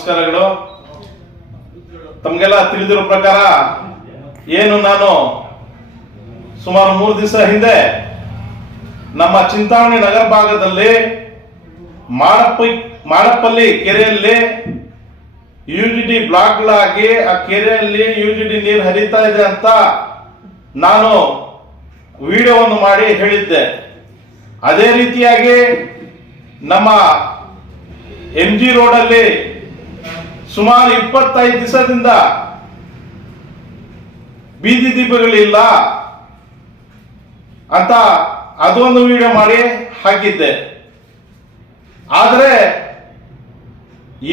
ನಮಸ್ಕಾರಗಳು. ತಮಗೆಲ್ಲ ತಿಳಿದಿರೋ ಪ್ರಕಾರ ಏನು ನಾನು ಸುಮಾರು 3 ದಿವಸ ಹಿಂದೆ ನಮ್ಮ ಚಿಂತಾಮಣಿ ನಗರ ಭಾಗದಲ್ಲಿ ಮಾಡಪಲ್ಲಿ ಕೆರೆಯಲ್ಲಿ ಯುಜಿಡಿ ಬ್ಲಾಕ್ಗಳಾಗಿ ಆ ಕೆರೆಯಲ್ಲಿ ಯುಜಿಡಿ ನೀರು ಹರಿತಾ ಇದೆ ಅಂತ ನಾನು ವಿಡಿಯೋವನ್ನು ಮಾಡಿ ಹೇಳಿದ್ದೆ. ಅದೇ ರೀತಿಯಾಗಿ ನಮ್ಮ MG ರೋಡಲ್ಲಿ ಸುಮಾರು 25 ದಿವಸದಿಂದ ಬೀದಿ ದೀಪಗಳಿಲ್ಲ ಅಂತ ಅದೊಂದು ವಿಡಿಯೋ ಮಾಡಿ ಹಾಕಿದ್ದೆ. ಆದರೆ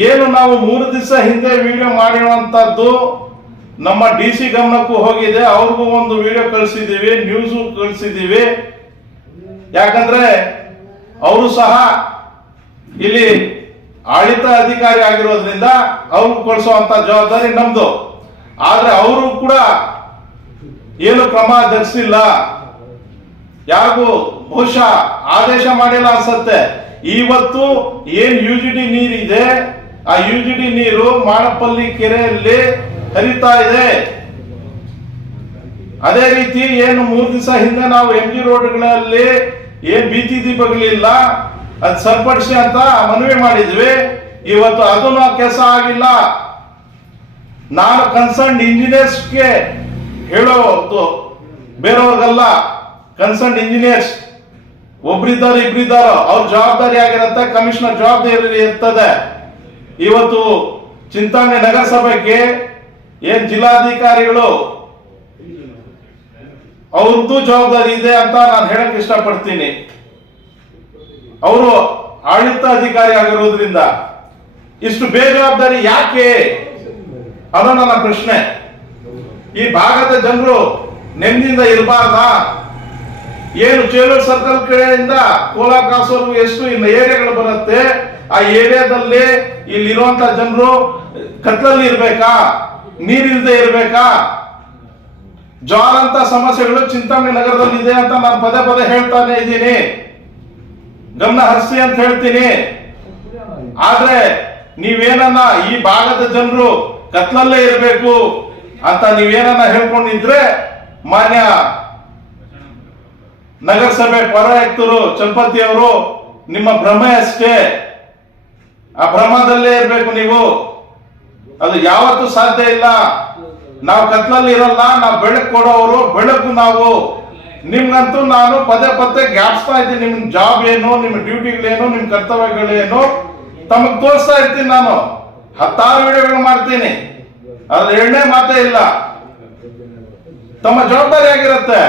ಏನು ನಾವು 3 ದಿವಸ ಹಿಂದೆ ವಿಡಿಯೋ ಮಾಡಿರುವಂತದ್ದು ನಮ್ಮ DC ಗಮನಕ್ಕೂ ಹೋಗಿದೆ, ಅವ್ರಿಗೂ ಒಂದು ವಿಡಿಯೋ ಕಳಿಸಿದ್ದೀವಿ, ನ್ಯೂಸು ಕಳಿಸಿದ್ದೀವಿ. ಯಾಕಂದ್ರೆ ಅವರು ಸಹ ಇಲ್ಲಿ ಆಡಳಿತ ಅಧಿಕಾರಿ ಆಗಿರೋದ್ರಿಂದ ಅವ್ರಿಗೆ ಕಳಿಸುವಂತ ಜವಾಬ್ದಾರಿ ನಮ್ದು. ಆದ್ರೆ ಅವರು ಕೂಡ ಏನು ಕ್ರಮ ಜರುಗಿಸಿಲ್ಲ, ಯಾರಿಗೂ ಬಹುಶಃ ಆದೇಶ ಮಾಡಿಲ್ಲ ಅನ್ಸತ್ತೆ. ಇವತ್ತು ಏನ್ ಯುಜಿಡಿ ನೀರಿದೆ ಆ ಯುಜಿಡಿ ನೀರು ಮಾಡಪಲ್ಲಿ ಕೆರೆಯಲ್ಲಿ ಹರಿತಾ ಇದೆ. ಅದೇ ರೀತಿ ಏನು 3 ದಿವಸ ಹಿಂದೆ ನಾವು MG ರೋಡ್ಗಳಲ್ಲಿ ಏನ್ ಬೀದಿ ದೀಪಗಳಿಲ್ಲ ಅದ್ ಸರಿಪಡಿಸಿ ಅಂತ ಮನವಿ ಮಾಡಿದ್ವಿ. ಇವತ್ತು ಅದನ್ನು ಕೆಲಸ ಆಗಿಲ್ಲ. ನಾನು ಕನ್ಸರ್ನ್ ಇಂಜಿನಿಯರ್ಸ್ಗೆ ಹೇಳೋದು, ಬೇರೆಯವ್ರಿಗಲ್ಲ. ಕನ್ಸರ್ನ್ ಇಂಜಿನಿಯರ್ಸ್ ಒಬ್ರಿದ್ದಾರೋ ಇಬ್ರಿದ್ದಾರೋ ಅವ್ರ ಜವಾಬ್ದಾರಿ ಆಗಿರುತ್ತೆ, ಕಮಿಷನರ್ ಜವಾಬ್ದಾರಿ ಇರ್ತದೆ. ಇವತ್ತು ಚಿಂತಾಮಣಿ ನಗರಸಭೆಗೆ ಏನ್ ಜಿಲ್ಲಾಧಿಕಾರಿಗಳು ಅವ್ರದ್ದು ಜವಾಬ್ದಾರಿ ಇದೆ ಅಂತ ನಾನು ಹೇಳಕ್ ಇಷ್ಟಪಡ್ತೀನಿ. ಅವರು ಆಡಳಿತ ಅಧಿಕಾರಿ ಆಗಿರೋದ್ರಿಂದ ಇಷ್ಟು ಬೇಜವಾಬ್ದಾರಿ ಯಾಕೆ ಅನ್ನೋ ನನ್ನ ಪ್ರಶ್ನೆ. ಈ ಭಾಗದ ಜನರು ನೆಮ್ಮದಿಯಿಂದ ಇರಬಾರ್ದಾ? ಏನು ಚೇಲೂರು ಸರ್ಕಲ್ ಕಡೆಯಿಂದ ಕೋಲಾ ಕ್ರಾಸ್ವರೆಗೂ ಎಷ್ಟು ಏರಿಯಾಗಳು ಬರುತ್ತೆ, ಆ ಏರಿಯಾದಲ್ಲಿ ಇಲ್ಲಿರುವಂತ ಜನರು ಕತ್ಲಲ್ಲಿ ಇರ್ಬೇಕಾ, ನೀರಿಲ್ಲದೆ ಇರ್ಬೇಕಾ? ಜ್ವರಂತ ಸಮಸ್ಯೆಗಳು ಚಿಂತಾಮಣಿ ನಗರದಲ್ಲಿ ಇದೆ ಅಂತ ನಾನು ಪದೇ ಪದೇ ಹೇಳ್ತಾನೆ ಇದ್ದೀನಿ, ಗಮನ ಹರಿಸಿ ಅಂತ ಹೇಳ್ತೀನಿ. ಆದ್ರೆ ನೀವೇನನ್ನ ಈ ಭಾಗದ ಜನರು ಕತ್ಲಲ್ಲೇ ಇರಬೇಕು ಅಂತ ನೀವೇನನ್ನ ಹೇಳ್ಕೊಂಡಿದ್ರೆ ಮಾನ್ಯ ನಗರಸಭೆ ಪೌರಾಯುಕ್ತರು ಚಲಪತಿ ಅವರು ನಿಮ್ಮ ಭ್ರಮೆ ಅಷ್ಟೇ. ಆ ಭ್ರಮದಲ್ಲೇ ಇರಬೇಕು ನೀವು. ಅದು ಯಾವತ್ತೂ ಸಾಧ್ಯ ಇಲ್ಲ. ನಾವು ಕತ್ಲಲ್ಲಿ ಇರಲ್ಲ, ನಾವು ಬೆಳಕು ಕೊಡೋರು, ಬೆಳಕು ನಾವು. ನಿಮ್ಗಂತೂ ನಾನು ಪದೇ ಪದೇ ಜ್ಞಾಪಿಸ್ತಾ ಇದ್ದೀನಿ, ನಿಮ್ ಜಾಬ್ ಏನು, ನಿಮ್ಮ ಡ್ಯೂಟಿಗಳೇನು, ನಿಮ್ ಕರ್ತವ್ಯಗಳೇನು ತಮಗ್ ತೋರಿಸ್ತಾ ಇರ್ತೀನಿ. ನಾನು 10 ವಿಡಿಯೋಗಳು ಮಾಡ್ತೀನಿ, ಅದ್ರ 2ನೇ ಮಾತೇ ಇಲ್ಲ. ತಮ್ಮ ಜವಾಬ್ದಾರಿ ಆಗಿರುತ್ತೆ.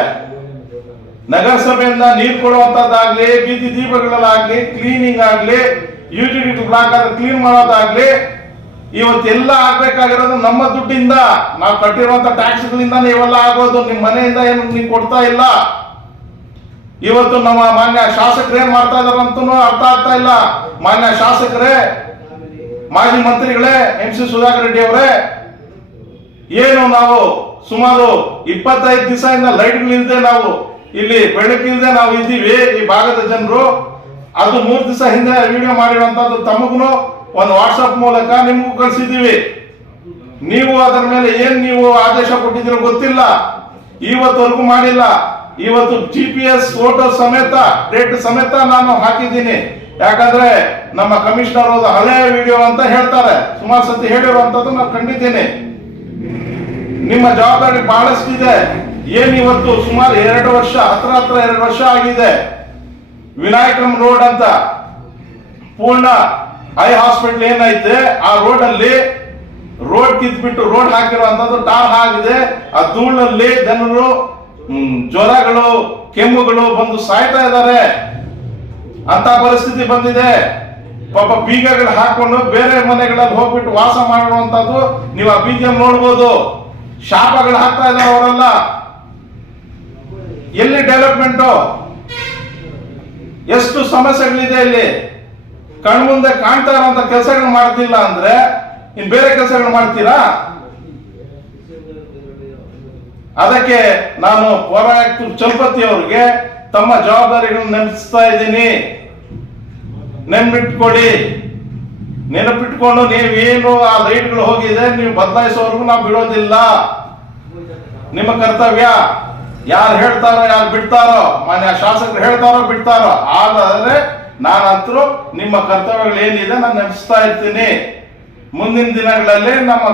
ನಗರಸಭೆಯಿಂದ ನೀರು ಕೊಡುವಂತದ್ದಾಗ್ಲಿ, ಬೀದಿ ದೀಪಗಳಲ್ಲಾಗ್ಲಿ, ಕ್ಲೀನಿಂಗ್ ಆಗ್ಲಿ, ಯುಟಿಲಿಟಿ ಬ್ಲಾಕ್ ಕ್ಲೀನ್ ಮಾಡೋದಾಗ್ಲಿ, ಇವತ್ತೆಲ್ಲ ಆಗ್ಬೇಕಾಗಿರೋದು ನಮ್ಮ ದುಡ್ಡಿಂದ, ನಾವು ಕಟ್ಟಿರುವಂತ ಟ್ಯಾಕ್ಸ್ಗಳಿಂದಾನೇ ಇವೆಲ್ಲ ಆಗೋದು. ನಿಮ್ ಮನೆಯಿಂದ ಏನು ನೀವು ಕೊಡ್ತಾ ಇಲ್ಲ. ಇವತ್ತು ನಮ್ಮ ಮಾನ್ಯ ಶಾಸಕರು ಏನ್ ಮಾಡ್ತಾ ಇದಾರಂತೂ ಅರ್ಥ ಆಗ್ತಾ ಇಲ್ಲ. ಮಾನ್ಯ ಶಾಸಕರೇ, ಮಾಜಿ ಮಂತ್ರಿಗಳೇ, MC ಸುಧಾಕರ್ ರೆಡ್ಡಿ ಅವರೇ, ಏನು ನಾವು ಸುಮಾರು 25 ದಿವಸದಿಂದ ಲೈಟ್ಗಳಿಲ್ಲದೆ ನಾವು ಇಲ್ಲಿ ಬೆಳಕಿಲ್ಲದೆ ನಾವು ಇದ್ದೀವಿ ಈ ಭಾಗದ ಜನರು. ಅದು 3 ದಿವಸ ಹಿಂದೆ ವಿಡಿಯೋ ಮಾಡಿರುವಂತದ್ದು ತಮಗೂ ಒಂದು ವಾಟ್ಸಪ್ ಮೂಲಕ ನಿಮಗೂ ಕಳಿಸಿದ್ದೀವಿ. ನೀವು ಅದರ ಮೇಲೆ ಏನ್ ನೀವು ಆದೇಶ ಕೊಟ್ಟಿದ್ದೀರೋ ಗೊತ್ತಿಲ್ಲ, ಇವತ್ತವರೆಗೂ ಮಾಡಿಲ್ಲ. ಇವತ್ತು GPS ಫೋಟೋ ಸಮೇತ, ಡೇಟ್ ಸಮೇತ ನಾನು ಹಾಕಿದ್ದೀನಿ. ಯಾಕಂದ್ರೆ ನಮ್ಮ ಕಮಿಷನರ್ ಹಳೆ ವಿಡಿಯೋ ಅಂತ ಹೇಳ್ತಾರೆ, ಸುಮಾರು ಸತಿ ಹೇಳಿರುವಂತದ್ದು ನಾನು ಕಂಡಿದ್ದೀನಿ. ನಿಮ್ಮ ಜವಾಬ್ದಾರಿ ಬಹಳಷ್ಟಿದೆ. ಏನ್ ಇವತ್ತು ಸುಮಾರು 2 ವರ್ಷ, ಹತ್ರ 2 ವರ್ಷ ಆಗಿದೆ. ವಿನಾಯಕಂ ರೋಡ್ ಅಂತ ಪೂರ್ಣ ಐ ಹಾಸ್ಪಿಟಲ್ ಏನೈತೆ ಆ ರೋಡ್ ಅಲ್ಲಿ ರೋಡ್ ಕಿತ್ಬಿಟ್ಟು ರೋಡ್ ಹಾಕಿರುವಂತದ್ದು ಟಾರ್ ಆಗಿದೆ. ಆ ಧೂಳಲ್ಲಿ ಜನರು ಜ್ವರಗಳು, ಕೆಮ್ಮುಗಳು ಬಂದು ಸಾಯ್ತಾ ಇದ್ದಾರೆ. ಅಂತ ಪರಿಸ್ಥಿತಿ ಬಂದಿದೆ. ಪಾಪ ಬೀಗಗಳು ಹಾಕೊಂಡು ಬೇರೆ ಮನೆಗಳಲ್ಲಿ ಹೋಗ್ಬಿಟ್ಟು ವಾಸ ಮಾಡುವಂತದ್ದು ನೀವು ಆ ಬೀದಿಯಲ್ಲಿ ನೋಡ್ಬೋದು. ಶಾಪಗಳು ಹಾಕ್ತಾ ಇದ್ದಾರೆ ಅವರೆಲ್ಲ. ಎಲ್ಲಿ ಡೆವಲಪ್ಮೆಂಟು? ಎಷ್ಟು ಸಮಸ್ಯೆಗಳಿದೆ ಇಲ್ಲಿ. ಕಣ್ಮುಂದೆ ಕಾಣ್ತಾ ಇರುವಂತ ಕೆಲಸಗಳು ಮಾಡ್ತಿಲ್ಲ ಅಂದ್ರೆ ಇನ್ ಬೇರೆ ಕೆಲಸಗಳು ಮಾಡ್ತೀರಾ? ಅದಕ್ಕೆ ನಾನು ಪೌರಾಯುಕ್ತ ಚಲಪತಿ ಅವರಿಗೆ ತಮ್ಮ ಜವಾಬ್ದಾರಿಗಳನ್ನು ನೆನಪಿಸ್ತಾ ಇದ್ದೀನಿ. ನೆನ್ಪಿಟ್ಕೊಳ್ಳಿ. ನೆನಪಿಟ್ಕೊಂಡು ನೀವೇನು ಆ ಲೈಟ್ಗಳು ಹೋಗಿದೆ ನೀವು ಬದಲಾಯಿಸೋವರೆಗೂ ನಾವು ಬಿಡೋದಿಲ್ಲ. ನಿಮ್ಮ ಕರ್ತವ್ಯ. ಯಾರು ಹೇಳ್ತಾರೋ ಯಾರು ಬಿಡ್ತಾರೋ, ಮಾನ್ಯ ಶಾಸಕರು ಹೇಳ್ತಾರೋ ಬಿಡ್ತಾರೋ, ಆದರೆ ನಾನಂತರೂ ನಿಮ್ಮ ಕರ್ತವ್ಯಗಳು ಏನಿದೆ ನಾನು ನಡೆಸ್ತಾ ಇರ್ತೀನಿ. ಮುಂದಿನ ದಿನಗಳಲ್ಲಿ ನಮ್ಮ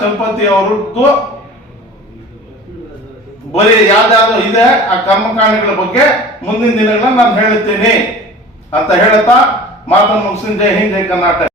ಚಂಪತಿ ಅವರದ್ದು ಬರೀ ಯಾವ್ದಾದ್ರು ಇದೆ ಆ ಕರ್ಮಕಾಂಡಗಳ ಬಗ್ಗೆ ಮುಂದಿನ ದಿನಗಳಲ್ಲಿ ನಾನು ಹೇಳ್ತೀನಿ ಅಂತ ಹೇಳ್ತಾ ಮಾತನ್ನು ಮುಗಿಸಿನ. ಜೈ ಹಿಂದ್, ಜೈ ಕರ್ನಾಟಕ.